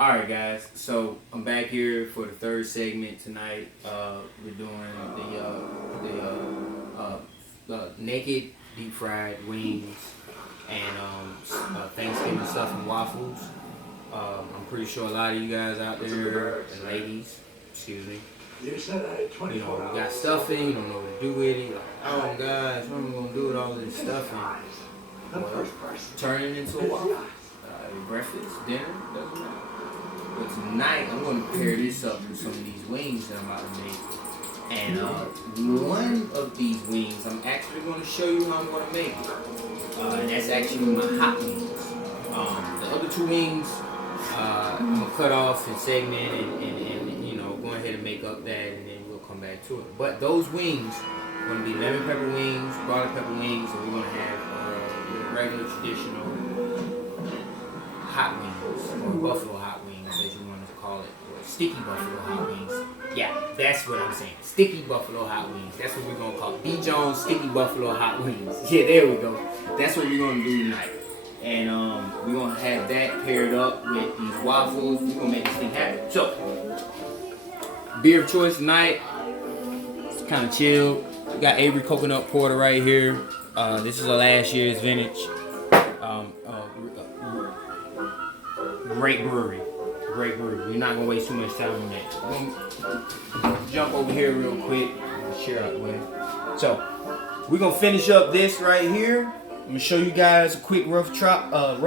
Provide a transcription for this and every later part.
Alright guys, so I'm back here for the third segment tonight. We're doing the naked deep fried wings and Thanksgiving stuffing waffles. I'm pretty sure a lot of you guys out there, and ladies, excuse me, You said I had 24 you hours. got stuffing, you don't know what to do with it. Like, oh guys, what am I gonna do with all this stuffing? Well, turn it into a waffle. Breakfast, dinner, doesn't matter. But tonight, I'm going to pair this up with some of these wings that I'm about to make. And one of these wings, I'm actually going to show you how I'm going to make it. And that's actually my hot wings. The other two wings, I'm going to cut off and segment and you know, go ahead and make up that, and then we'll come back to it. But those wings are going to be lemon pepper wings, garlic pepper wings, and we're going to have regular traditional hot wings, or buffalo hot wings, as you want to call it, or sticky buffalo hot wings. Yeah, that's what I'm saying. Sticky buffalo hot wings. That's what we're gonna call it. B. Jones sticky buffalo hot wings. Yeah, there we go. That's what we're gonna do tonight. And we're gonna have that paired up with these waffles. We're gonna make this thing happen. So, beer of choice tonight. It's kind of chill. We got Avery Coconut Porter right here. This is a last year's vintage. Great brewery. Great brewery. We're not gonna waste too much time on that. I'm gonna jump over here real quick. Share out the way. So we're gonna finish up this right here. I'm gonna show you guys a quick rough chop of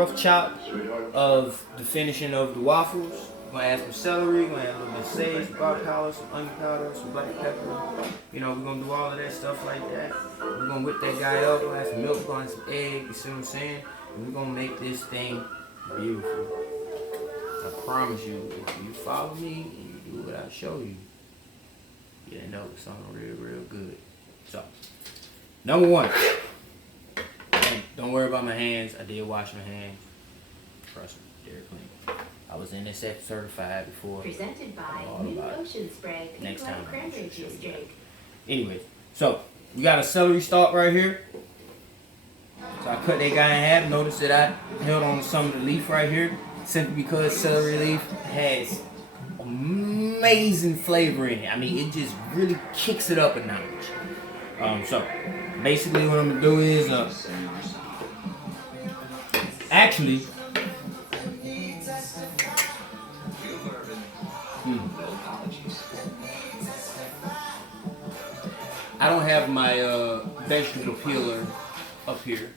the finishing of the waffles. We're gonna add some celery, we're gonna add a little bit of sage, garlic powder, some onion powder, some black pepper. You know, we're gonna do all of that stuff like that. We're gonna whip that guy up, we're gonna add some milk, we're gonna add some egg, you see what I'm saying? And we're gonna make this thing beautiful. I promise you, if you follow me and you do what I show you, you'll end up with something real, real good. So, number one, and don't worry about my hands. I did wash my hands. Trust me, they're clean. I was NSF certified before. Presented by New Ocean Spray. Next time, Cranberry juice drink. Anyways, so we got a celery stalk right here. So I cut that guy in half. Notice that I held on to some of the leaf right here. Simply because celery leaf has amazing flavor in it. I mean, it just really kicks it up a notch. So basically what I'm gonna do is actually I don't have my vegetable peeler up here.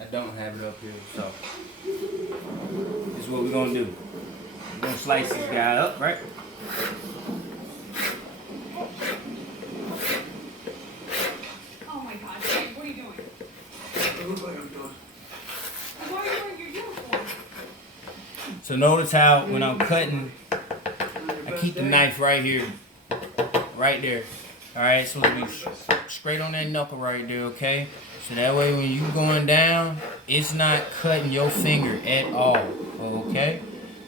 I don't have it up here, so this is what we're gonna do. We're gonna slice this guy up, right? Oh my God, Jake, what are you doing? It looks like I'm doing. Why are you wearing your uniform? So notice how when I'm cutting, I keep the knife right here, right there. All right, it's supposed to be straight on that knuckle right there, okay? So that way when you going down, it's not cutting your finger at all, okay?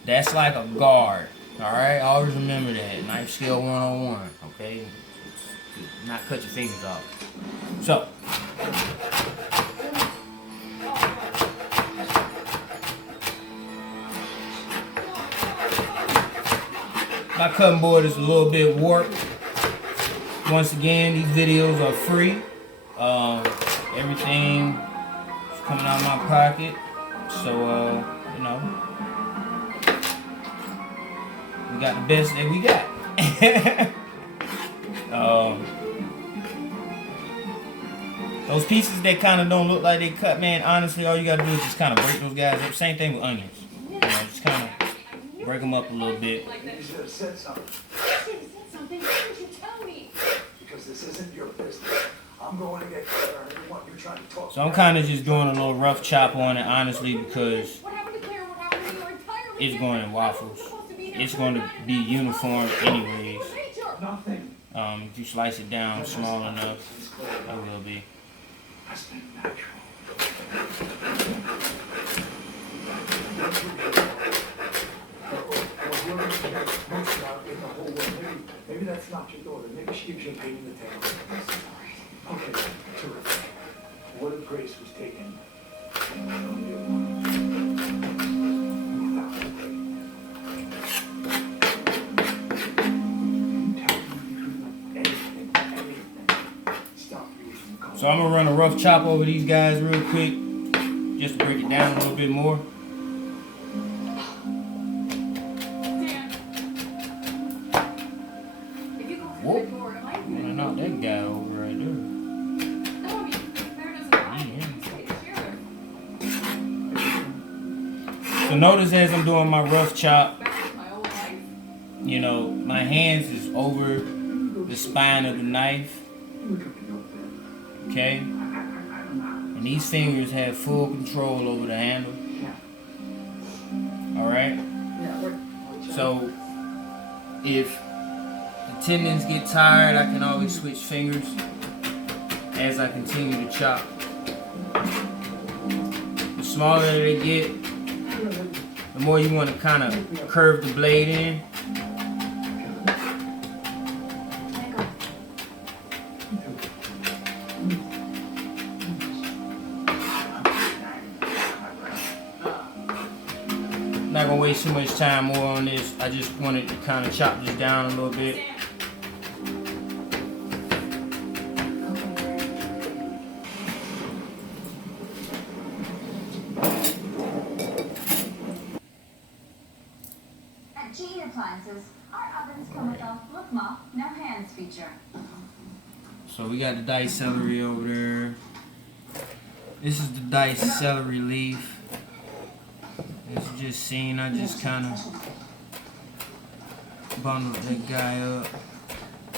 That's like a guard, all right? Always remember that, knife skill 101, okay? Not cut your fingers off. So, my cutting board is a little bit warped. Once again, these videos are free. Everything is coming out of my pocket. So, you know, we got the best that we got. Those pieces that kind of don't look like they cut, man, honestly, all you got to do is just kind of break those guys up. Same thing with onions. You know, just kind of break them up a little bit. You should have said something. I should have said something. Why didn't you tell me? Because this isn't your business. I'm going to get Claire and everyone you're trying to talk to. So I'm kind of just doing a little rough chop on it, honestly, because What happened to Claire? What happened to your entire it's going in waffles. It's going to be uniform anyways. Nothing. If you slice it down small enough, it will be. That's been natural. Maybe that's not your daughter. Maybe she gives you a pain in the tail. Okay, terrific. What if Grace was taken? So I'm gonna run a rough chop over these guys real quick, just to break it down a little bit more. If you go through Whoa. the door, am I I'm gonna knock that guy over right there. No, I mean, Claire doesn't mind. So notice as I'm doing my rough chop, Back to my old life. you know, my hands is over the spine of the knife. Okay? And these fingers have full control over the handle. Alright? So if the tendons get tired, I can always switch fingers as I continue to chop. The smaller they get, the more you want to kind of curve the blade in. Not gonna waste too much time more on this. I just wanted to kind of chop this down a little bit. At GE Appliances, our ovens come with a look ma, no hands feature. So we got the diced celery over there. This is the diced celery leaf. As you just seen, I just kind of bundled that guy up.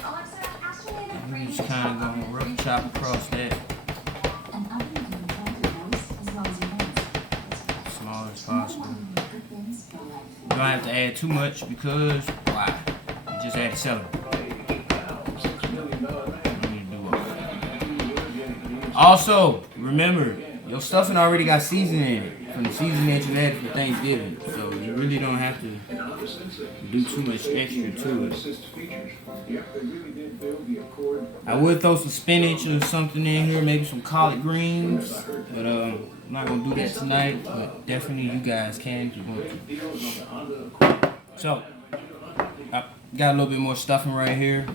Alexa, ask me And we just kind of gonna rough chop across that an oven can control your voice as well as your hands. as small as possible. You don't have to add too much because why? You just add celery. You don't need to do all that. Also, remember, your stuffing already got seasoning in it from the seasoning that you added for Thanksgiving. So you really don't have to do too much extra to it. I would throw some spinach or something in here, maybe some collard greens, but I'm not gonna do that tonight. But definitely you guys can if you want to. So I got a little bit more stuffing right here.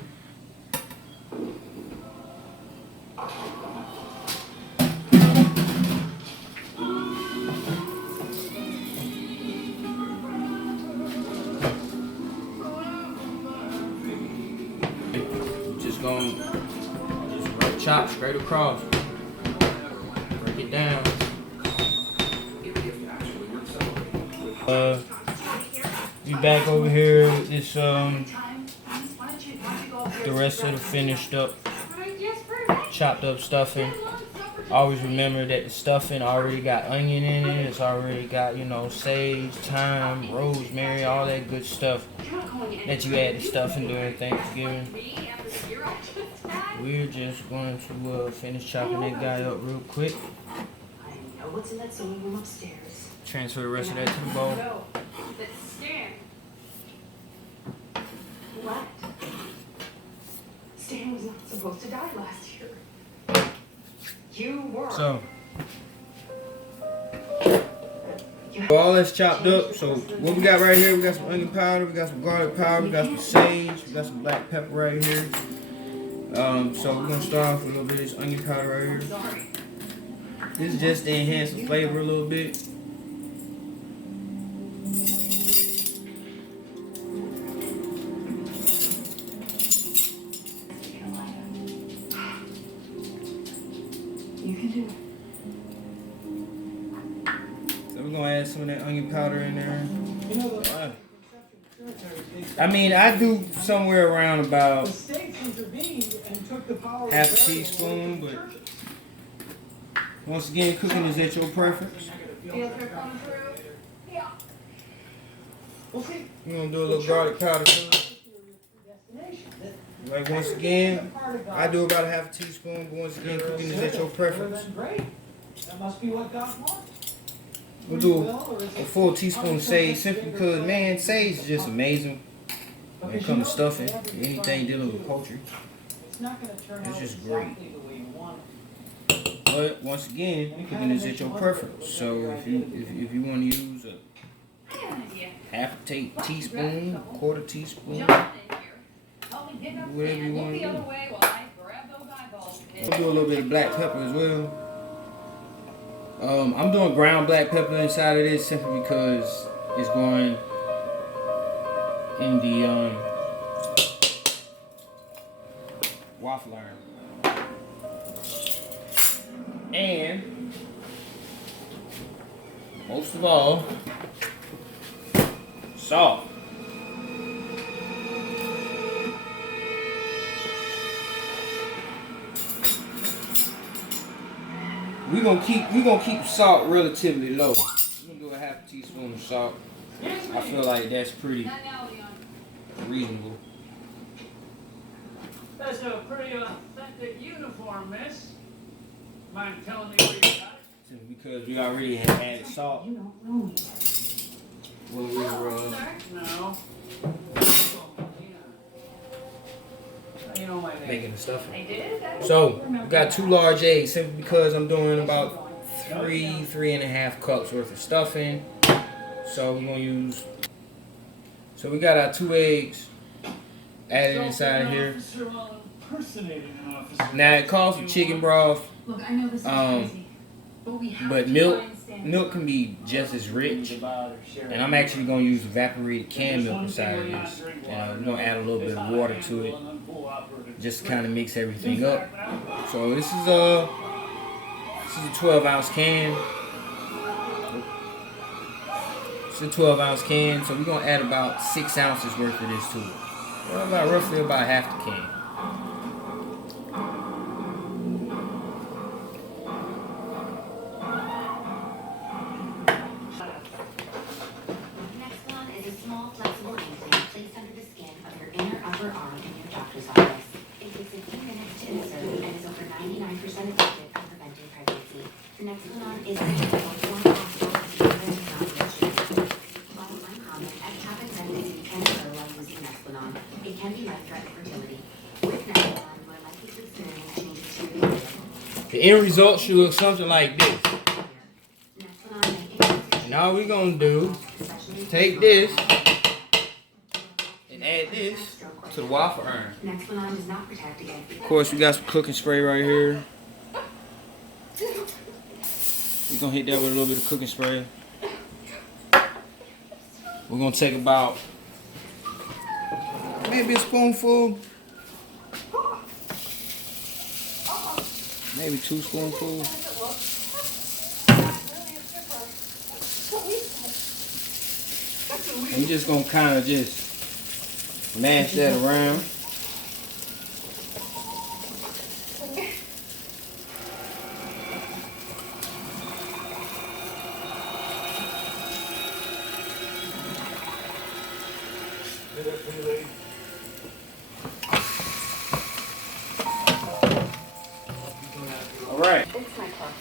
Just rough chop straight across. Break it down. We back over here with this the rest of the finished up chopped up stuffing. Always remember that the stuffing already got onion in it. It's already got, you know, sage, thyme, rosemary, all that good stuff that you add to stuffing during Thanksgiving. We're just going to finish chopping that guy up real quick. I know what's in that sewing room upstairs. Transfer the rest of that to the bowl. No, but Stan. What? Stan was not supposed to die last year. You were. So all that's chopped up. So what we got right here, we got some onion powder, we got some garlic powder, we got some sage, we got some black pepper right here. So we're gonna start off with a little bit of this onion powder right here. Sorry. This is just to enhance the flavor a little bit. You can do it. So we're gonna add some of that onion powder in there. I mean, I do somewhere around about half a teaspoon, but once again, cooking is at your preference. Feels her coming through. Yeah. We're gonna do a little garlic powder too. Like once again, I do about a half a teaspoon, but once again, cooking is at your preference. That must be what God wants. We'll do a full teaspoon of sage simply because, man, sage is just amazing when it comes to stuffing, anything dealing with poultry. It's not going to turn It's out just great. exactly the way you want it. But once again, cooking is at your preference. So if you want to use a I got an idea. half a teaspoon, quarter teaspoon, Jump in here. Help me pick up Whatever Stan. you Look wanna the do. other way while I grab those eyeballs. I'll do a little bit of black pepper as well. I'm doing ground black pepper inside of this simply because it's going in the waffle iron. And most of all, salt. We're gonna keep salt relatively low. We're gonna do a half a teaspoon of salt. I feel like that's pretty reasonable. That's a pretty authentic uniform, miss. Mind telling me where you got it? Because we already had added salt You don't know me. when we were No. You know my name. making the stuffing. I did? I So we got 2 large eggs simply because I'm doing about 3.5 cups worth of stuffing. So we're gonna use. So we got our 2 eggs added inside of here. Officer while impersonating an officer. Now it calls for chicken broth, Look, I know this is crazy, but we have but to milk try and stand milk can be just as rich. And I'm actually gonna use evaporated canned milk inside of this. We're gonna add a little bit of water to it, just to kind of mix everything up. So this is a 12-ounce can. It's a 12-ounce can, so we're gonna add about 6 ounces worth of this to it. Well, roughly about half the can. Next one is a small flexible implant placed under the skin of your inner upper arm in your doctor's office. It takes a few minutes to insert and is over 99% effective at preventing pregnancy. Nexplanon is a gentle form hospital and non-restrictive. While uncommon, ectopic pregnancy can occur while using Nexplanon. It can be life-threatening fertility. With Nexplanon, you are likely to experience changes to your uterus. The end result should look something like this. Nexplanon may increase And all we're gonna do especially is take this and add this to the waffle iron. Nexplanon does not protect against Of course, we got some cooking spray right here. We're gonna hit that with a little bit of cooking spray. We're gonna take about maybe a spoonful, maybe 2 spoonfuls. I'm just gonna kind of just mash that around. All right. It's my clock.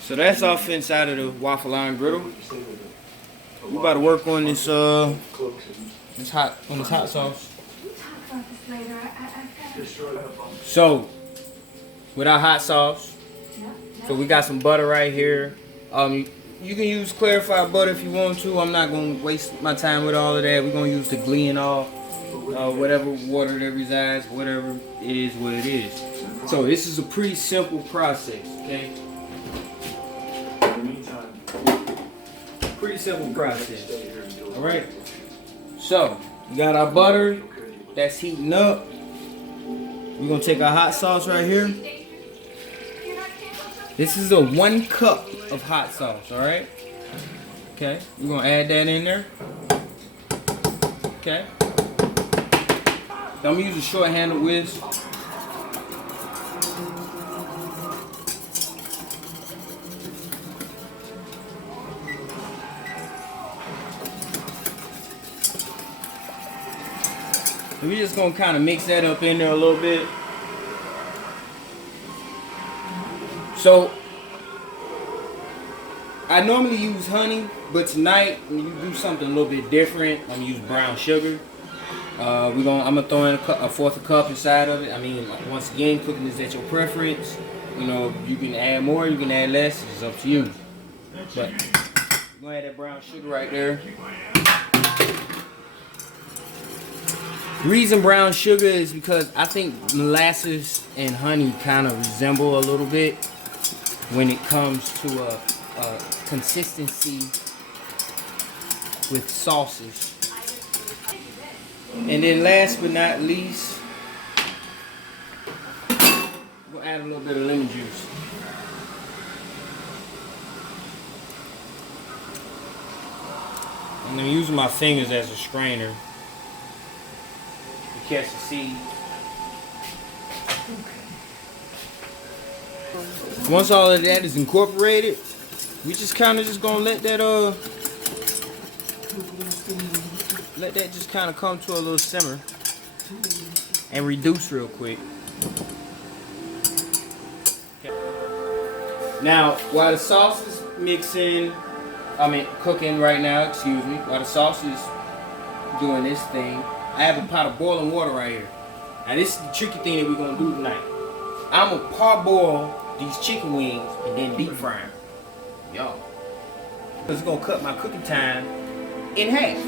So that's off inside of the waffle iron griddle. We about to work on this this hot sauce. We'll talk about this later. I've got Just throw that up on. So with our hot sauce, so we got some butter right here. You can use clarified butter if you want to. I'm not gonna waste my time with all of that. We're gonna use the Glenol, whatever water that resides, whatever it is, what it is. So this is a pretty simple process, okay? In the meantime, Pretty simple process. stay here until. All right. So we got our butter that's heating up. We're gonna take our hot sauce right here. This is a 1 cup of hot sauce, all right? Okay, we're gonna add that in there. Okay. I'm gonna use a short-handled whisk. We're just gonna kind of mix that up in there a little bit. So I normally use honey, but tonight I'm gonna do something a little bit different. I'm gonna use brown sugar. I'm gonna throw in a fourth of a cup inside of it. I mean, like, once again, cooking is at your preference. You know, you can add more, you can add less. It's up to you. But we're gonna add that brown sugar right there. Reason brown sugar is because I think molasses and honey kind of resemble a little bit when it comes to a consistency with sauces. And then last but not least, we'll add a little bit of lemon juice. And I'm using my fingers as a strainer to catch the seed. Once all of that is incorporated, we just kind of just gonna let that just kind of come to a little simmer and reduce real quick. Okay. Now, while the sauce is cooking right now, excuse me, while the sauce is doing this thing, I have a pot of boiling water right here. Now this is the tricky thing that we're gonna do tonight. I'm gonna parboil these chicken wings and then deep fry them. Yo. It's gonna cut my cooking time in half.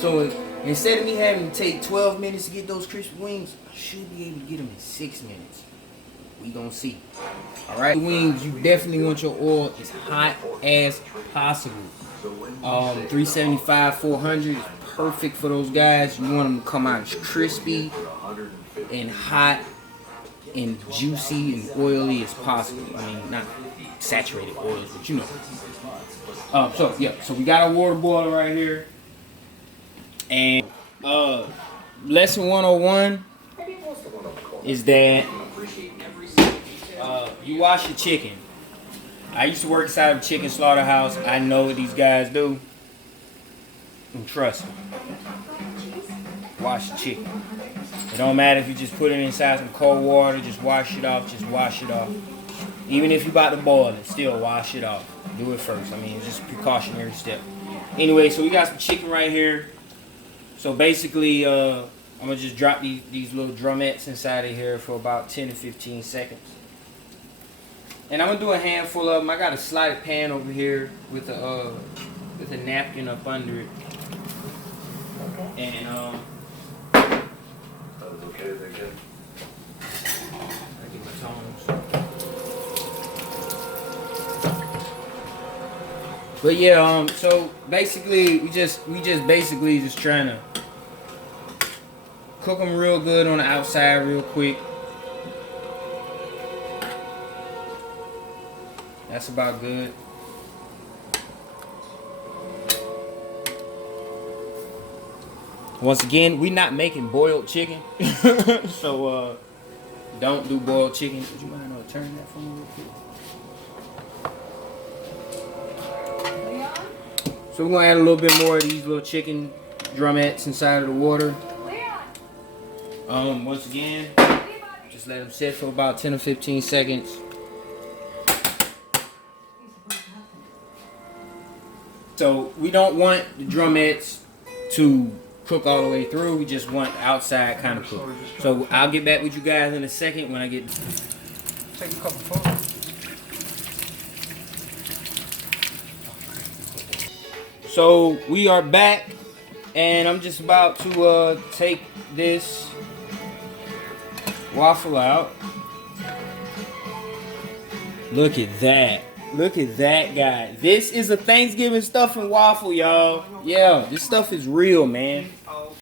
So instead of me having to take 12 minutes to get those crispy wings, I should be able to get them in 6 minutes. We gonna see. Alright, wings, you definitely want your oil as hot as possible. 375, 400 is perfect for those guys. You want them to come out as crispy and hot and juicy and oily as possible. I mean, not saturated oils, but you know. So we got our water boiler right here. And lesson 101 is that you wash your chicken. I used to work inside of a chicken slaughterhouse. I know what these guys do. And trust me. Wash the chicken. It don't matter if you just put it inside some cold water, just wash it off, just wash it off. Even if you're about to boil it, still wash it off. Do it first. I mean, it's just a precautionary step. Anyway, so we got some chicken right here. So basically, I'm going to just drop these little drumettes inside of here for about 10 to 15 seconds. And I'm going to do a handful of them. I got a slotted pan over here with a napkin up under it. And, Okay, they're good. I get my tongs. But yeah, so basically we just basically just trying to cook them real good on the outside real quick. That's about good. Once again, we're not making boiled chicken. So don't do boiled chicken. Would you mind turning that for me real quick? So we're gonna add a little bit more of these little chicken drumettes inside of the water. Once again, just let them sit for about 10 or 15 seconds. So we don't want the drumettes to cook all the way through. We just want outside kind of cook. So I'll get back with you guys in a second when I get take a couple photos. So we are back, and I'm just about to take this waffle out. Look at that. Look at that guy. This is a Thanksgiving stuffing waffle, y'all. Yeah, this stuff is real, man.